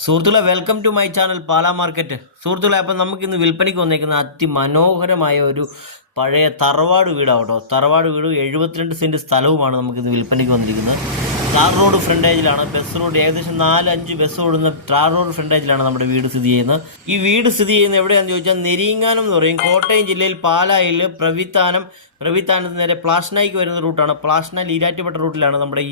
സുഹൃത്തുക്കളെ welcome to my channel Pala market. സുഹൃത്തുക്കളെ, അപ്പം നമുക്കിന്ന് വിൽപ്പനയ്ക്ക് വന്നേക്കുന്ന അതിമനോഹരമായ ഒരു പഴയ തറവാട് വീടാവട്ടോ. തറവാട് വീട് 72 സെൻറ്റ് സ്ഥലവുമാണ് നമുക്കിന്ന് വിൽപ്പനയ്ക്ക് വന്നിരിക്കുന്നത്. ടാർ റോഡ് ഫ്രണ്ടേജിലാണ്. ബസ് റോഡ് ഏകദേശം 4-5 ബസ് ഓടുന്ന ടാർ റോഡ് ഫ്രണ്ടേജിലാണ് നമ്മുടെ വീട് സ്ഥിതി ചെയ്യുന്നത്. ഈ വീട് സ്ഥിതി ചെയ്യുന്നത് എവിടെയാണെന്ന് ചോദിച്ചാൽ നെരിങ്ങാനം എന്ന് പറയും. കോട്ടയം ജില്ലയിൽ പാലായിൽ പ്രവിത്താനത്ത് നേരെ പ്ലാഷ്നായിക്ക് വരുന്ന റൂട്ടാണ്. പ്ലാഷ്നാൽ ഈരാറ്റുപേട്ട റൂട്ടിലാണ് നമ്മുടെ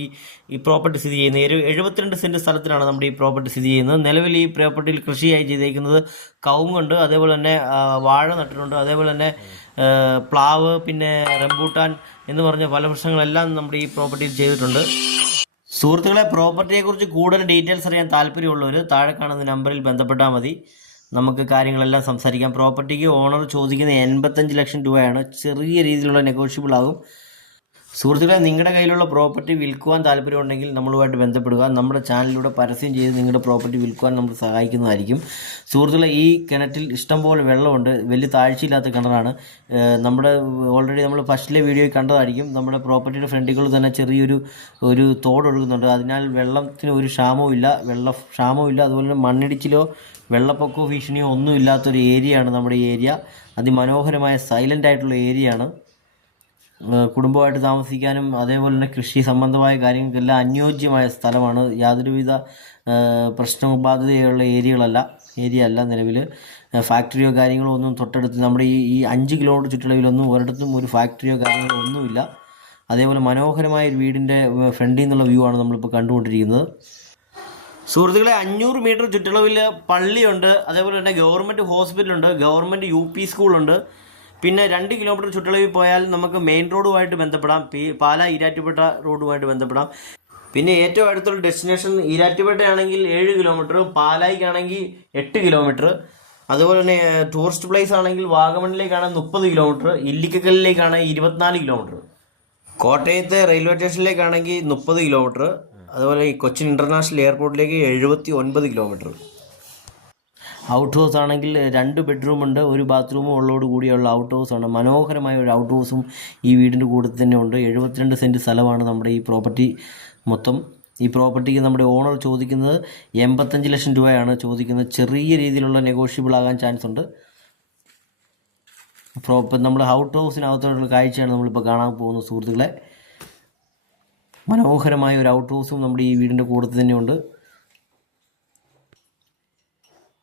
ഈ പ്രോപ്പർട്ടി സ്ഥിതി ചെയ്യുന്നത്. 72 സെൻറ്റ് സ്ഥലത്തിലാണ് നമ്മുടെ ഈ പ്രോപ്പർട്ടി സ്ഥിതി ചെയ്യുന്നത്. നിലവിൽ ഈ പ്രോപ്പർട്ടിയിൽ കൃഷിയായി ചെയ്തേക്കുന്നത് കവുങ്ങുണ്ട്, അതേപോലെ തന്നെ വാഴ നട്ടിട്ടുണ്ട്, അതേപോലെ തന്നെ പ്ലാവ്, പിന്നെ റംബൂട്ടാൻ എന്ന് പറഞ്ഞ പല വൃക്ഷങ്ങളെല്ലാം നമ്മുടെ ഈ പ്രോപ്പർട്ടിയിൽ ചെയ്തിട്ടുണ്ട്. സുഹൃത്തുക്കളെ, പ്രോപ്പർട്ടിയെക്കുറിച്ച് കൂടുതൽ ഡീറ്റെയിൽസ് അറിയാൻ താല്പര്യമുള്ളവർ താഴെ കാണുന്ന നമ്പറിൽ ബന്ധപ്പെട്ടാൽ മതി. നമുക്ക് കാര്യങ്ങളെല്ലാം സംസാരിക്കാം. പ്രോപ്പർട്ടിക്ക് ഓണർ ചോദിക്കുന്ന 85 ലക്ഷം രൂപയാണ്. ചെറിയ രീതിയിലുള്ള നെഗോഷ്യബിൾ ആകും. സുഹൃത്തുക്കളെ, നിങ്ങളുടെ കയ്യിലുള്ള പ്രോപ്പർട്ടി വിൽക്കുവാൻ താല്പര്യമുണ്ടെങ്കിൽ നമ്മളുമായിട്ട് ബന്ധപ്പെടുക. നമ്മുടെ ചാനലിലൂടെ പരസ്യം ചെയ്ത് നിങ്ങളുടെ പ്രോപ്പർട്ടി വിൽക്കുവാൻ നമ്മൾ സഹായിക്കുന്നതായിരിക്കും. സുഹൃത്തുക്കളെ, ഈ കിണറ്റിൽ ഇഷ്ടംപോലെ വെള്ളമുണ്ട്. വലിയ താഴ്ചയില്ലാത്ത കിണറാണ്. ഓൾറെഡി നമ്മൾ ഫസ്റ്റിലെ വീഡിയോയിൽ കണ്ടതായിരിക്കും. നമ്മുടെ പ്രോപ്പർട്ടിയുടെ ഫ്രണ്ടിൽ തന്നെ ചെറിയൊരു തോടൊഴുകുന്നുണ്ട്. അതിനാൽ വെള്ളത്തിന് ഒരു ക്ഷാമവും ഇല്ല. അതുപോലെ തന്നെ മണ്ണിടിച്ചിലോ വെള്ളപ്പൊക്കമോ ഭീഷണിയോ ഒന്നും ഇല്ലാത്തൊരു ഏരിയയാണ് നമ്മുടെ ഈ ഏരിയ. അതിമനോഹരമായ സൈലൻ്റ് ആയിട്ടുള്ള ഏരിയയാണ്. കുടുംബമായിട്ട് താമസിക്കാനും അതേപോലെ തന്നെ കൃഷി സംബന്ധമായ കാര്യങ്ങൾക്കെല്ലാം അനുയോജ്യമായ സ്ഥലമാണ്. യാതൊരുവിധ പ്രശ്നബാധിതയുള്ള ഏരിയ അല്ല നിലവിൽ. ഫാക്ടറിയോ കാര്യങ്ങളോ ഒന്നും തൊട്ടടുത്ത് നമ്മുടെ ഈ 5 കിലോമീറ്റർ ചുറ്റളവിലൊന്നും ഒരിടത്തും ഒരു ഫാക്ടറിയോ കാര്യങ്ങളോ ഒന്നുമില്ല. അതേപോലെ മനോഹരമായ ഒരു വീടിൻ്റെ ഫ്രണ്ടിൽ നിന്നുള്ള വ്യൂ ആണ് നമ്മളിപ്പോൾ കണ്ടുകൊണ്ടിരിക്കുന്നത്. സുഹൃത്തുക്കളെ, 500 മീറ്റർ ചുറ്റളവിൽ പള്ളിയുണ്ട്, അതേപോലെ തന്നെ ഗവൺമെൻറ് ഹോസ്പിറ്റലുണ്ട്, ഗവൺമെൻറ് UP സ്കൂളുണ്ട്. പിന്നെ 2 കിലോമീറ്റർ ചുറ്റളവിൽ പോയാൽ നമുക്ക് മെയിൻ റോഡുമായിട്ട് ബന്ധപ്പെടാം. പാലാ ഈരാറ്റുപേട്ട റോഡുമായിട്ട് ബന്ധപ്പെടാം. പിന്നെ ഏറ്റവും അടുത്തുള്ള ഡെസ്റ്റിനേഷൻ ഈരാറ്റുപേട്ടയാണെങ്കിൽ 7 കിലോമീറ്റർ, പാലായിക്കാണെങ്കിൽ 8 കിലോമീറ്റർ. അതുപോലെ തന്നെ ടൂറിസ്റ്റ് പ്ലേസ് ആണെങ്കിൽ വാഗമണിലേക്കാണെങ്കിൽ 30 കിലോമീറ്റർ, ഇല്ലിക്കക്കല്ലിലേക്കാണെങ്കിൽ 24 കിലോമീറ്റർ, കോട്ടയത്തെ റെയിൽവേ സ്റ്റേഷനിലേക്കാണെങ്കിൽ 30 കിലോമീറ്റർ, അതുപോലെ ഈ കൊച്ചിൻ ഇൻ്റർനാഷണൽ എയർപോർട്ടിലേക്ക് 79 കിലോമീറ്റർ. ഔട്ട് ഹൗസ് ആണെങ്കിൽ 2 ബെഡ്റൂമുണ്ട്, 1 ബാത്റൂമും ഉള്ളതോട് കൂടിയുള്ള ഔട്ട് ഹൗസാണ്. മനോഹരമായ ഒരു ഔട്ട് ഹൗസും ഈ വീടിൻ്റെ കൂടെ തന്നെ ഉണ്ട്. 72 സെൻറ്റ് സ്ഥലമാണ് നമ്മുടെ ഈ പ്രോപ്പർട്ടി മൊത്തം. ഈ പ്രോപ്പർട്ടിക്ക് നമ്മുടെ ഓണർ ചോദിക്കുന്നത് 85 ലക്ഷം രൂപയാണ് ചോദിക്കുന്നത്. ചെറിയ രീതിയിലുള്ള നെഗോഷ്യബിൾ ആകാൻ ചാൻസ് ഉണ്ട്. നമ്മുടെ ഔട്ട് ഹൗസിനകത്തോടുള്ള കാഴ്ചയാണ് നമ്മളിപ്പോൾ കാണാൻ പോകുന്നത്. സുഹൃത്തുക്കളെ, മനോഹരമായ ഒരു ഔട്ട് ഹൗസും നമ്മുടെ ഈ വീടിൻ്റെ കൂടെ തന്നെയുണ്ട്.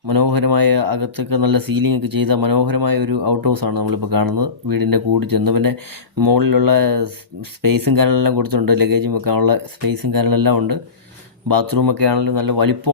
മനോഹരമായ അകത്തൊക്കെ നല്ല സീലിംഗ് ഒക്കെ ചെയ്ത മനോഹരമായ ഒരു ഔട്ട് ഹൗസാണ് നമ്മളിപ്പോൾ കാണുന്നത്. വീടിൻ്റെ കൂടി ചെന്ന് പിന്നെ മുകളിലുള്ള സ്പേസും കാര്യങ്ങളെല്ലാം കൊടുത്തിട്ടുണ്ട്. ലഗേജും വെക്കാനുള്ള സ്പേസും കാര്യങ്ങളെല്ലാം ഉണ്ട്. ബാത്റൂമൊക്കെ ആണെങ്കിലും നല്ല വലിപ്പം